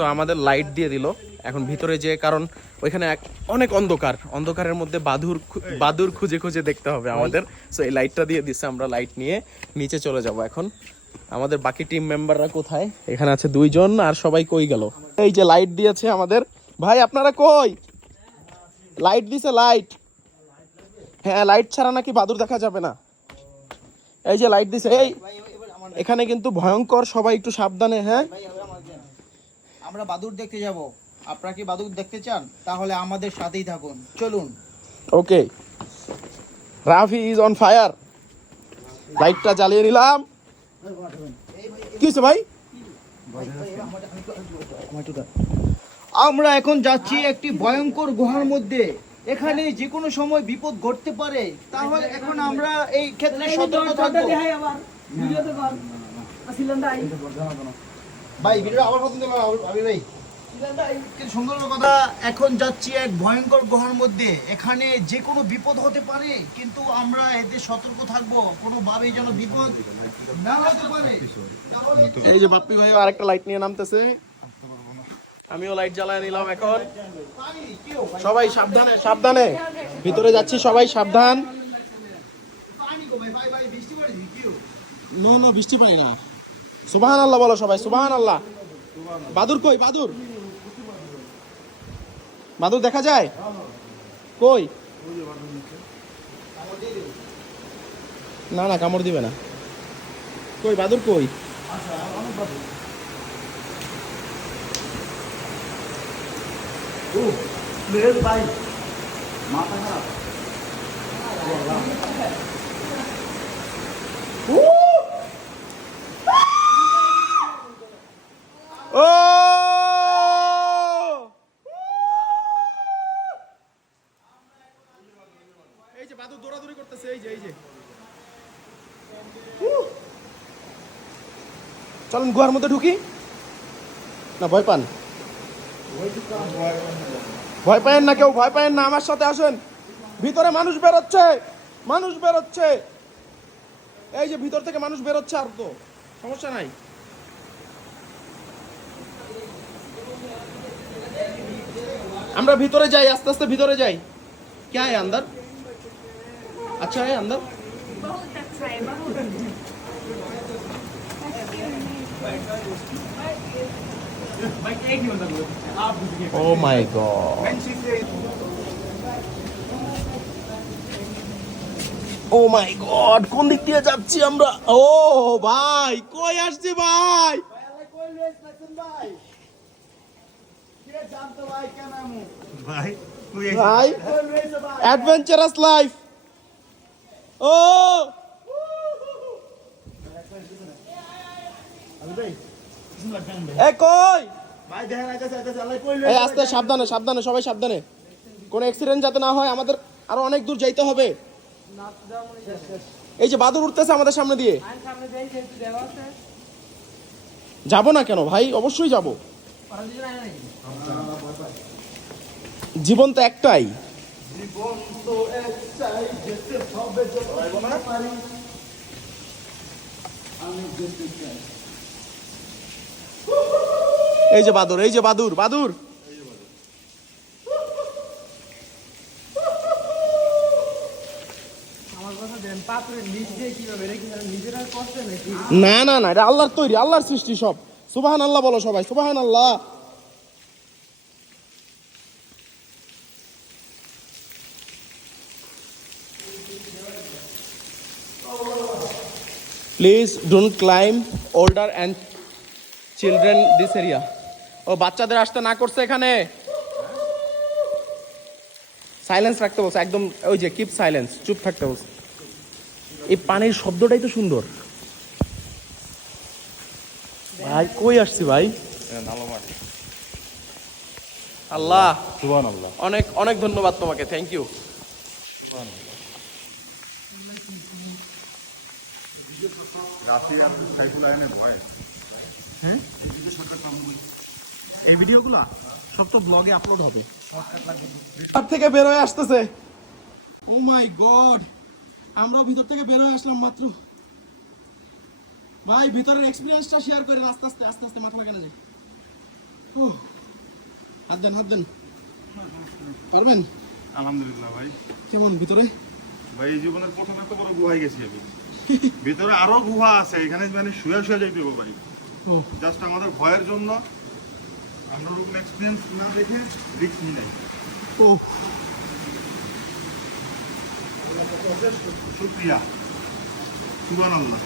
তো আমাদের লাইট দিয়ে দিল। এখন ভিতরে যে কারণ ওইখানে অনেক অন্ধকার। অন্ধকারের মধ্যে বাদুর বাদুর খুঁজে খুঁজে দেখতে হবে আমাদের। সো এই লাইটটা দিয়ে দিচ্ছে আমরা লাইট নিয়ে নিচে চলে যাব এখন। আমাদের বাকি টিম মেম্বাররা কোথায়? এখানে আছে দুইজন আর সবাই কই গেল? এই যে লাইট দিয়েছে আমাদের। ভাই, আপনারা কই? লাইট দিছে লাইট হ্যাঁ লাইট ছাড়া নাকি বাদুর দেখা যাবে না। এই যে লাইট দিছে, এই এখানে কিন্তু ভয়ঙ্কর সবাই একটু সাবধানে হ্যাঁ? আমরা বাদুর দেখতে যাব। আপনারা কি বাদুর দেখতে চান? তাহলে আমাদের সাথেই থাকুন। চলুন। Okay. Rafi is on fire লাইটটা জ্বালিয়ে নিলাম। কি ভাই? আমরা এখন যাচ্ছি একটি ভয়ঙ্কর গুহার মধ্যে। এখানে যে কোনো সময় বিপদ ঘটতে পারে। তাহলে এখন আমরা এই ক্ষেত্রে সতর্ক থাকব। ভাই ভিডিও আবার প্রথম দিলাম আমি ভাই কথা। এখন যাচ্ছি এক ভয়ঙ্কর মধ্যে। এখানে যে কোনো বিপদ হতে পারে কিন্তু আমরা এতে সতর্ক থাকব। যেন বিপদ না হতে পারে। এই যে বাপ্পি ভাই আরেকটা লাইট নিয়ে নামতেছে। আমিও লাইট জ্বালায় নিলাম এখন। সবাই সাবধানে সাবধানে। ভিতরে যাচ্ছি সবাই সাবধান। পানি গো ভাই, ভাই, ভাই, বৃষ্টি পড়েছে, কেউ। নো নো বৃষ্টি পাই না। সুবাহান আল্লাহ বলো সবাই সুবাহান আল্লাহ বাদুর কই, বাদুর? বাদুর দেখা যায়? কই? না না, কামড় দিবে না। কই, বাদুর কই? ও এই যে বাদু দৌড়াদৌড়ি করতেছে, এই যে এই যে। চলুন গুহার মধ্যে ঢুকি। না, ভয় পান। ভয় পায়েন না কেউ, ভয় পায়েন না, আমার সাথে আসেন। ভিতরে মানুষ বেরোচ্ছে মানুষ বেরোচ্ছে। এই যে ভিতর থেকে মানুষ বেরোচ্ছে আর তো, সমস্যা নাই। আমরা ভিতরে যাই, আস্তে আস্তে ভিতরে যাই। কে আন্দার? अच्छा है अंदर बहुत अच्छा है बहुत oh my god oh my god কোন দিক দিয়ে যাচ্ছি আমরা ও ভাই কই আসছি ভাই ভাই অ্যাডভেঞ্চারাস লাইফ ও! এ কই? আস্তে, সাবধানে সাবধানে, সবাই সাবধানে। কোনো অ্যাক্সিডেন্ট যাতে না হয়, আমাদের আরও অনেক দূর যাইতে হবে। এই যে বাদুর উঠতেছে আমাদের সামনে দিয়ে। যাব না কেন ভাই? অবশ্যই যাব। জীবন তো একটাই। এই যে বাদুর এই যে বাদুর বাদুর না না না এটা আল্লাহর তৈরি আল্লাহর সৃষ্টি সব। সুবাহান আল্লাহ বলো সবাই সুবাহান Allah please don't climb older and children this area ও বাচ্চাদের আসতে না করছে এখানে। সাইলেন্স রাখতে বলছে একদম ওই যে কিপ সাইলেন্স চুপ থাকতে বলছে। এই পানির শব্দটাই তো সুন্দর। ভাই কই আসছি ভাই? আল্লাহ। অনেক অনেক ধন্যবাদ তোমাকে থ্যাংক ইউ এই ভিডিওগুলা সব তো ব্লগে আপলোড হবে। তার থেকে বের হয়ে আসতেছে। ও মাই গড আমরাও ভিতর থেকে বের হয়ে আসলাম মাত্র। ভাই ভিতরের এক্সপিরিয়েন্সটা শেয়ার করেন আস্তে আস্তে আস্তে আস্তে মাথা লাগানো যায়। উহ, হাত দেন হাত দেন। পারবেন? আলহামদুলিল্লাহ ভাই। কেমন ভিতরে? ভাই জীবনের প্রথম এত বড় গুহায় গেছি আমি। ভিতরে আরও গুহা আছে এখানে মানে শুয়ে শুয়ে যাই হবে ভাই। জাস্ট আমাদের ভয়ের জন্য আমরা রুম এক্সপিরিয়েন্স না দেখে রিস্ক নিই নাই। ও। শুক্রিয়া। সুবান আল্লাহ